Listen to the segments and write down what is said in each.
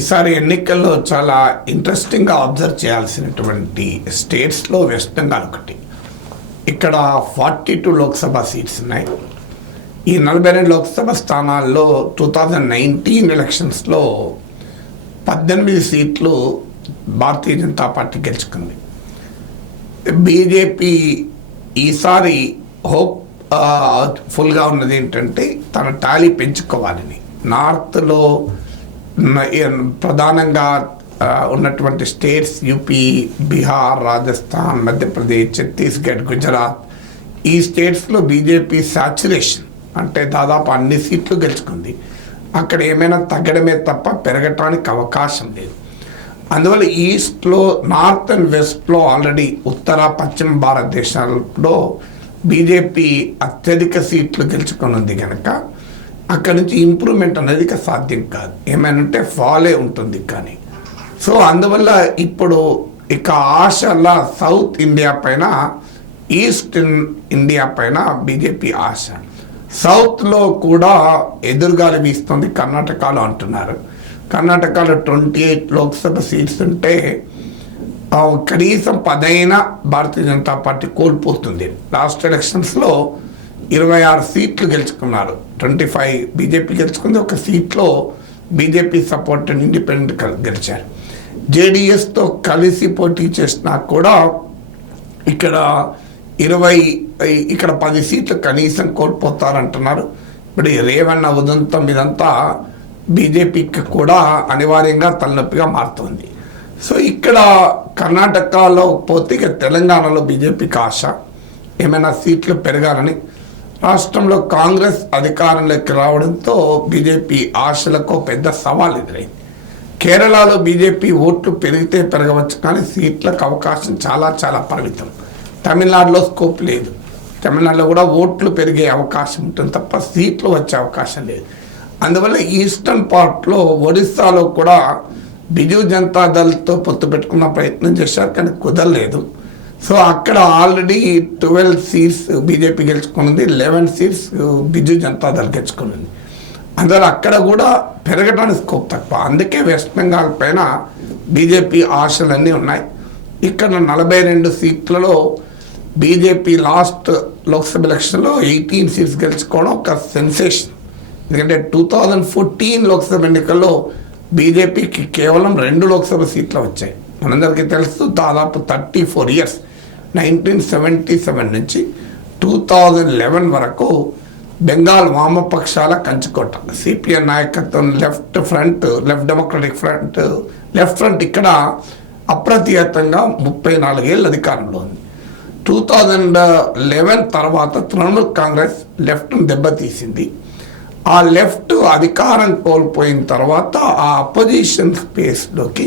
ఈసారి ఎన్నికల్లో చాలా ఇంట్రెస్టింగ్గా అబ్జర్వ్ చేయాల్సినటువంటి స్టేట్స్లో వెస్ట్ బెంగాల్ ఒకటి. ఇక్కడ 42 లోక్సభ సీట్స్ ఉన్నాయి. ఈ 42 లోక్సభ స్థానాల్లో 2019 ఎలక్షన్స్లో 18 సీట్లు భారతీయ జనతా పార్టీ గెలుచుకుంది. బీజేపీ ఈసారి హోప్ ఫుల్గా ఉన్నది ఏంటంటే తన టాలీ పెంచుకోవాలని. నార్త్లో ప్రధానంగా ఉన్నటువంటి స్టేట్స్ యూపీ, బీహార్, రాజస్థాన్, మధ్యప్రదేశ్, ఛత్తీస్గఢ్, గుజరాత్, ఈ స్టేట్స్లో బీజేపీ సాచురేషన్ అంటే దాదాపు అన్ని సీట్లు గెలుచుకుంది. అక్కడ ఏమైనా తగ్గడమే తప్ప పెరగటానికి అవకాశం లేదు. అందువల్ల ఈస్ట్లో, నార్త్ అండ్ వెస్ట్లో ఆల్రెడీ ఉత్తర పశ్చిమ భారతదేశాల్లో బీజేపీ అత్యధిక సీట్లు గెలుచుకొని ఉంది కనుక అక్కడ నుంచి ఇంప్రూవ్మెంట్ అనేది సాధ్యం కాదు. ఏమైనా ఫాలే ఉంటుంది కానీ. సో అందువల్ల ఇప్పుడు ఇక ఆశలా సౌత్ ఇండియా పైన, ఈస్ట్ ఇండియా పైన బీజేపీ ఆశ. సౌత్లో కూడా ఎదురుగాలి వీస్తుంది కర్ణాటకలో అంటున్నారు. కర్ణాటకలో 28 లోక్సభ సీట్స్ ఉంటే కనీసం 10 భారతీయ జనతా పార్టీ కోల్పోతుంది. లాస్ట్ ఎలక్షన్స్లో 26 సీట్లు గెలుచుకున్నారు. 25 బీజేపీ గెలుచుకుంది. ఒక సీట్లో బీజేపీ సపోర్టెడ్ ఇండిపెండెంట్ గెలిచారు. జేడీఎస్తో కలిసి పోటీ చేసినా కూడా ఇక్కడ 10 సీట్లు కనీసం కోల్పోతారంటున్నారు. ఇప్పుడు రేవಣ್ణ ఉదంతం ఇదంతా బీజేపీకి కూడా అనివార్యంగా తలనొప్పిగా మారుతుంది. సో ఇక్కడ కర్ణాటకలో పోతే ఇక తెలంగాణలో బీజేపీకి ఆశ ఏమైనా సీట్లు పెరగాలని. రాష్ట్రంలో కాంగ్రెస్ అధికారంలోకి రావడంతో బీజేపీ ఆశలకు పెద్ద సవాల్ ఎదురైంది. కేరళలో బీజేపీ ఓట్లు పెరిగితే పెరగవచ్చు కానీ సీట్లకు అవకాశం చాలా చాలా పరిమితం. తమిళనాడులో స్కోప్ లేదు. తమిళనాడులో కూడా ఓట్లు పెరిగే అవకాశం ఉంటుంది తప్ప సీట్లు వచ్చే అవకాశం లేదు. అందువల్ల ఈస్టర్న్ పార్ట్లో ఒడిస్సాలో కూడా బిజు జనతా దళ్తో పొత్తు పెట్టుకున్న ప్రయత్నం చేశారు కానీ కుదరలేదు. సో అక్కడ ఆల్రెడీ 12 సీట్స్ బీజేపీ గెలుచుకున్నది, 11 సీట్స్ బిజు జనతాదళ్ గెలుచుకున్నది. అందువల్ల అక్కడ కూడా పెరగడానికి స్కోప్ తక్కువ. అందుకే వెస్ట్ బెంగాల్ పైన బీజేపీ ఆశలన్నీ ఉన్నాయి. ఇక్కడ 42 సీట్లలో బీజేపీ లాస్ట్ లోక్సభ ఎలక్షన్లో 18 సీట్స్ గెలుచుకోవడం ఒక సెన్సేషన్. ఎందుకంటే 2014 లోక్సభ ఎన్నికల్లో బీజేపీకి కేవలం 2 లోక్సభ సీట్లు వచ్చాయి. మనందరికీ తెలుసు దాదాపు 34 ఇయర్స్ 1977 నుంచి 2011 వరకు బెంగాల్ వామపక్షాల కంచుకోట. సిపిఎం నాయకత్వం లెఫ్ట్ డెమోక్రటిక్ ఫ్రంట్ ఇక్కడ అప్రతిహతంగా 34 ఏళ్ళు అధికారంలో ఉంది. 2011 తర్వాత తృణమూల్ కాంగ్రెస్ లెఫ్ట్ను దెబ్బతీసింది. ఆ లెఫ్ట్ అధికారం కోల్పోయిన తర్వాత ఆ అపోజిషన్ స్పేస్లోకి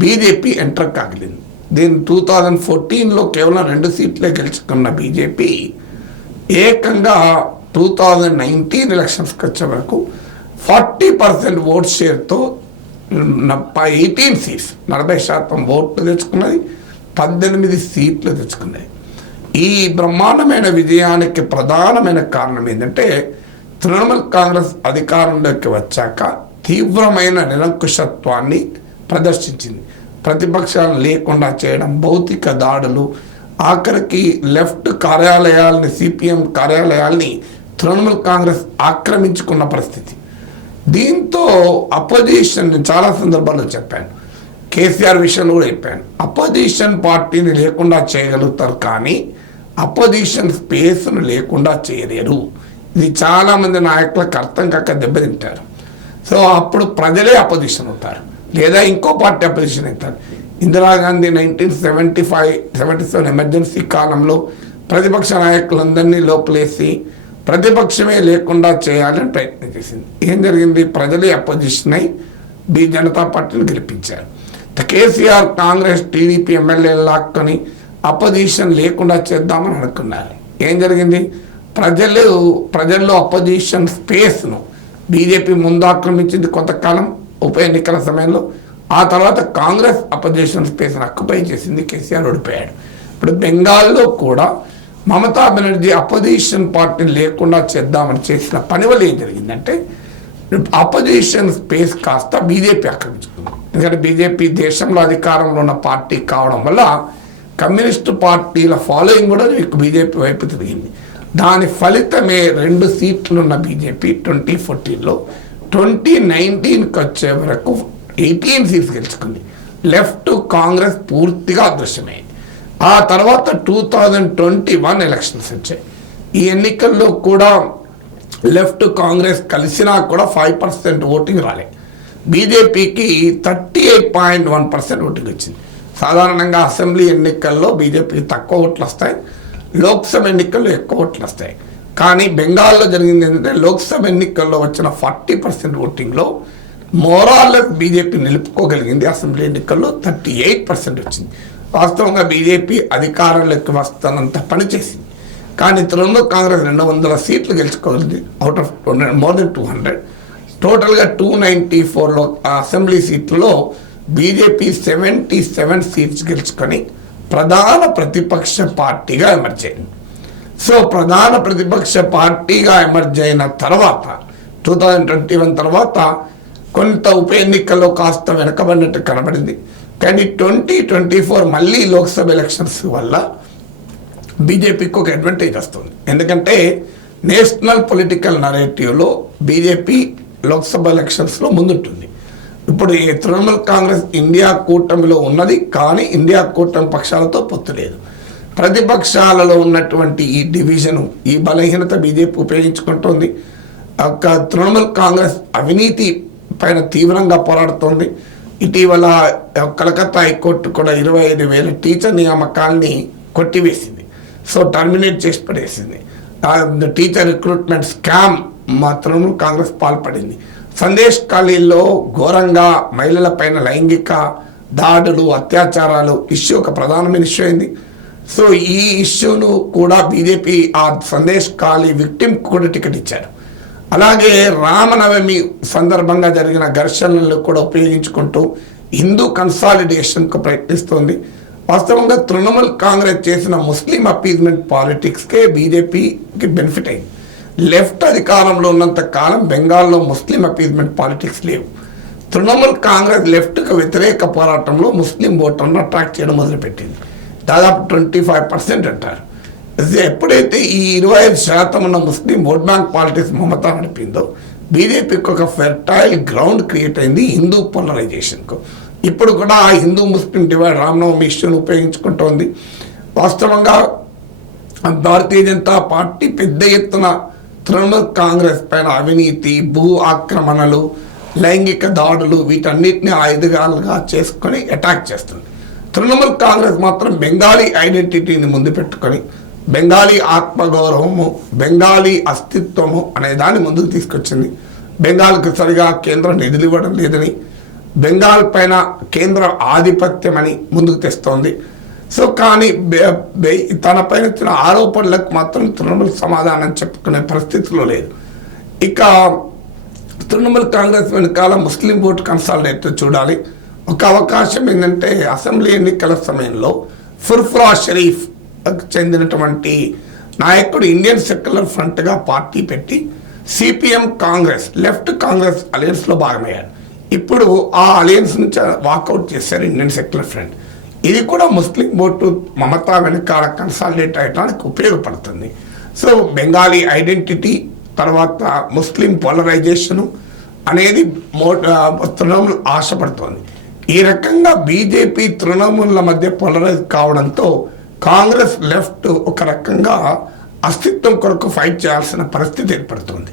బీజేపీ ఎంటర్ కాగలింది. దీని 2014లో కేవలం 2 సీట్లే గెలుచుకున్న బీజేపీ ఏకంగా 2019 ఎలక్షన్స్కి వచ్చే వరకు 40% ఓట్ షేర్తో 18 సీట్స్ 40% ఓట్లు తెచ్చుకున్నది, 18 సీట్లు తెచ్చుకున్నది. ఈ బ్రహ్మాండమైన విజయానికి ప్రధానమైన కారణం ఏంటంటే తృణమూల్ కాంగ్రెస్ అధికారంలోకి వచ్చాక తీవ్రమైన నిరంకుశత్వాన్ని ప్రదర్శించింది. ప్రతిపక్షాలు లేకుండా చేయడం, భౌతిక దాడులు, ఆఖరికి లెఫ్ట్ కార్యాలయాల్ని, సిపిఎం కార్యాలయాల్ని తృణమూల్ కాంగ్రెస్ ఆక్రమించుకున్న పరిస్థితి. దీంతో అపోజిషన్ చాలా సందర్భాల్లో చెప్పాను, కేసీఆర్ విషయంలో కూడా చెప్పాను, అపోజిషన్ పార్టీని లేకుండా చేయగలుగుతారు కానీ అపోజిషన్ స్పేస్ను లేకుండా చేయలేరు. ఇది చాలామంది నాయకులకు అర్థం కాక దెబ్బతింటారు. సో అప్పుడు ప్రజలే అపోజిషన్ అవుతారు లేదా ఇంకో పార్టీ అపోజిషన్ అవుతారు. ఇందిరాగాంధీ 1975-77 ఎమర్జెన్సీ కాలంలో ప్రతిపక్ష నాయకులందరినీ లోపలేసి ప్రతిపక్షమే లేకుండా చేయాలని ప్రయత్నం చేసింది. ఏం జరిగింది? ప్రజలే అపోజిషన్ అయి జనతా పార్టీని గెలిపించారు. కేసీఆర్ కాంగ్రెస్ టీడీపీ ఎమ్మెల్యేలు లాక్కొని అపోజిషన్ లేకుండా చేద్దామని అనుకున్నారు. ఏం జరిగింది? ప్రజల్లో అపోజిషన్ స్పేస్ను బీజేపీ ముందు ఆక్రమించింది కొంతకాలం ఉప ఎన్నికల సమయంలో. ఆ తర్వాత కాంగ్రెస్ అపోజిషన్ స్పేస్ను ఆక్యుపై చేసింది. కేసీఆర్ ఓడిపోయాడు. ఇప్పుడు బెంగాల్లో కూడా మమతా బెనర్జీ అపోజిషన్ పార్టీని లేకుండా చేద్దామని చేసిన పని వల్ల ఏం జరిగిందంటే అపోజిషన్ స్పేస్ కాస్త బీజేపీ ఆక్రమించుకుంది. ఎందుకంటే బీజేపీ దేశంలో అధికారంలో ఉన్న పార్టీ కావడం వల్ల కమ్యూనిస్టు పార్టీల ఫాలోయింగ్ కూడా బీజేపీ వైపు తిరిగింది. దాని ఫలితమే 2 సీట్లు ఉన్న బీజేపీ 2014లో 2019కి వచ్చే వరకు 18 సీట్స్ గెలుచుకుంది. లెఫ్ట్ కాంగ్రెస్ పూర్తిగా అదృశ్యమైంది. ఆ తర్వాత 2021 ఎలక్షన్స్ వచ్చాయి. ఈ ఎన్నికల్లో కూడా లెఫ్ట్ కాంగ్రెస్ కలిసినా కూడా 5% ఓటింగ్ రాలే. బీజేపీకి 38.1% ఓటింగ్ వచ్చింది. సాధారణంగా అసెంబ్లీ ఎన్నికల్లో బీజేపీకి తక్కువ ఓట్లు వస్తాయి, లోక్సభ ఎన్నికల్లో ఎక్కువ ఓట్లు వస్తాయి. కానీ బెంగాల్లో జరిగింది ఏంటంటే లోక్సభ ఎన్నికల్లో వచ్చిన 40% ఓటింగ్లో మోరార్లెస్ బీజేపీ నిలుపుకోగలిగింది. అసెంబ్లీ ఎన్నికల్లో 38% వచ్చింది. వాస్తవంగా బీజేపీ అధికారంలోకి వస్తున్నంత పనిచేసింది. కానీ తృణమూల్ కాంగ్రెస్ 200 సీట్లు గెలుచుకోగలిగింది అవుట్ ఆఫ్ మోర్ దెన్ 200. టోటల్గా 294 అసెంబ్లీ సీట్లలో బీజేపీ 77 సీట్స్ గెలుచుకొని ప్రధాన ప్రతిపక్ష పార్టీగా ఎమర్జ్ అయింది. సో ప్రధాన ప్రతిపక్ష పార్టీగా ఎమర్జ్ అయిన తర్వాత 2021 తర్వాత కొంత ఉప ఎన్నికల్లో కాస్త వెనకబడినట్టు కనబడింది. కానీ 2024 మళ్ళీ లోక్సభ ఎలక్షన్స్ వల్ల బీజేపీకి ఒక అడ్వాంటేజ్ వస్తుంది. ఎందుకంటే నేషనల్ పొలిటికల్ నరేటివ్లో బీజేపీ లోక్సభ ఎలక్షన్స్లో ముందుంటుంది. ఇప్పుడు ఈ తృణమూల్ కాంగ్రెస్ ఇండియా కూటమిలో ఉన్నది, కానీ ఇండియా కూటమి పక్షాలతో పొత్తు లేదు. ప్రతిపక్షాలలో ఉన్నటువంటి ఈ డివిజను, ఈ బలహీనత బీజేపీ ఉపయోగించుకుంటోంది. తృణమూల్ కాంగ్రెస్ అవినీతి పైన తీవ్రంగా పోరాడుతోంది. ఇటీవల కలకత్తా హైకోర్టు కూడా 25,000 టీచర్ నియామకాల్ని కొట్టివేసింది. సో టర్మినేట్ చేసి పడేసింది. టీచర్ రిక్రూట్మెంట్ స్కామ్ మా తృణమూల్ కాంగ్రెస్ పాల్పడింది. సందేశ్ ఖాళీల్లో ఘోరంగా మహిళల పైన లైంగిక దాడులు, అత్యాచారాలు ఇష్యూ ఒక ప్రధానమైన ఇష్యూ అయింది. సో ఈ ఇష్యూను కూడా బీజేపీ ఆ సందేశ్ ఖాళీ విక్టిమ్ కూడా టికెట్ ఇచ్చారు. అలాగే రామనవమి సందర్భంగా జరిగిన ఘర్షణలను కూడా ఉపయోగించుకుంటూ హిందూ కన్సాలిడేషన్కు ప్రయత్నిస్తోంది. వాస్తవంగా తృణమూల్ కాంగ్రెస్ చేసిన ముస్లిం అపీజ్మెంట్ పాలిటిక్స్కే బీజేపీకి బెనిఫిట్ అయింది. లెఫ్ట్ అధికారంలో ఉన్నంత కాలం బెంగాల్లో ముస్లిం అపీజ్మెంట్ పాలిటిక్స్ లేవు. తృణమూల్ కాంగ్రెస్ లెఫ్ట్కు వ్యతిరేక పోరాటంలో ముస్లిం ఓటర్ను అట్రాక్ట్ చేయడం మొదలుపెట్టింది. దాదాపు 25% అంటారు. ఎప్పుడైతే ఈ 25% ఉన్న Muslim vote bank politics Mamata నడిపిందో బీజేపీకి ఒక ఫెర్టైల్ గ్రౌండ్ క్రియేట్ అయింది హిందూ పోలరైజేషన్కు. ఇప్పుడు కూడా ఆ హిందూ ముస్లిం డివైడ్ రామనవమి ఇష్యూను ఉపయోగించుకుంటోంది. వాస్తవంగా భారతీయ జనతా పార్టీ పెద్ద ఎత్తున తృణమూల్ కాంగ్రెస్ పైన అవినీతి, భూ ఆక్రమణలు, లైంగిక దాడులు వీటన్నిటిని ఆయుధాలుగా చేసుకొని అటాక్ చేస్తుంది. తృణమూల్ కాంగ్రెస్ మాత్రం బెంగాలీ ఐడెంటిటీని ముందు పెట్టుకొని బెంగాలీ ఆత్మగౌరవము, బెంగాలీ అస్తిత్వము అనే దాన్ని ముందుకు తీసుకొచ్చింది. బెంగాల్కి సరిగా కేంద్రం నిధులు ఇవ్వడం లేదని, బెంగాల్ పైన కేంద్ర ఆధిపత్యం అని ముందుకు తెస్తోంది. సో కానీ తన పైన వచ్చిన ఆరోపణలకు మాత్రం తృణమూల్ సమాధానం చెప్పుకునే పరిస్థితిలో లేదు. ఇక తృణమూల్ కాంగ్రెస్ వెనకాల ముస్లిం ఓటు కన్సాలిడేట్ చూడాలి. ఒక అవకాశం ఏంటంటే అసెంబ్లీ ఎన్నికల సమయంలో ఫుర్ఫురా షరీఫ్ చెందినటువంటి నాయకుడు ఇండియన్ సెక్యులర్ ఫ్రంట్గా పార్టీ పెట్టి సిపిఎం కాంగ్రెస్ లెఫ్ట్ కాంగ్రెస్ అలయన్స్లో భాగమయ్యారు. ఇప్పుడు ఆ అలయన్స్ నుంచి వాకౌట్ చేశారు ఇండియన్ సెక్యులర్ ఫ్రంట్. ఇది కూడా ముస్లిం ఓటు మమతా వెనకాల కన్సాలిడేట్ అయ్యడానికి ఉపయోగపడుతుంది. సో బెంగాలీ ఐడెంటిటీ తర్వాత ముస్లిం పోలరైజేషను అనేది తృణమూల్ ఆశపడుతోంది. ఈ రకంగా బీజేపీ తృణమూల్ల మధ్య పోలరైజ్ కావడంతో కాంగ్రెస్ లెఫ్ట్ ఒక రకంగా అస్తిత్వం కొరకు ఫైట్ చేయాల్సిన పరిస్థితి ఏర్పడుతుంది.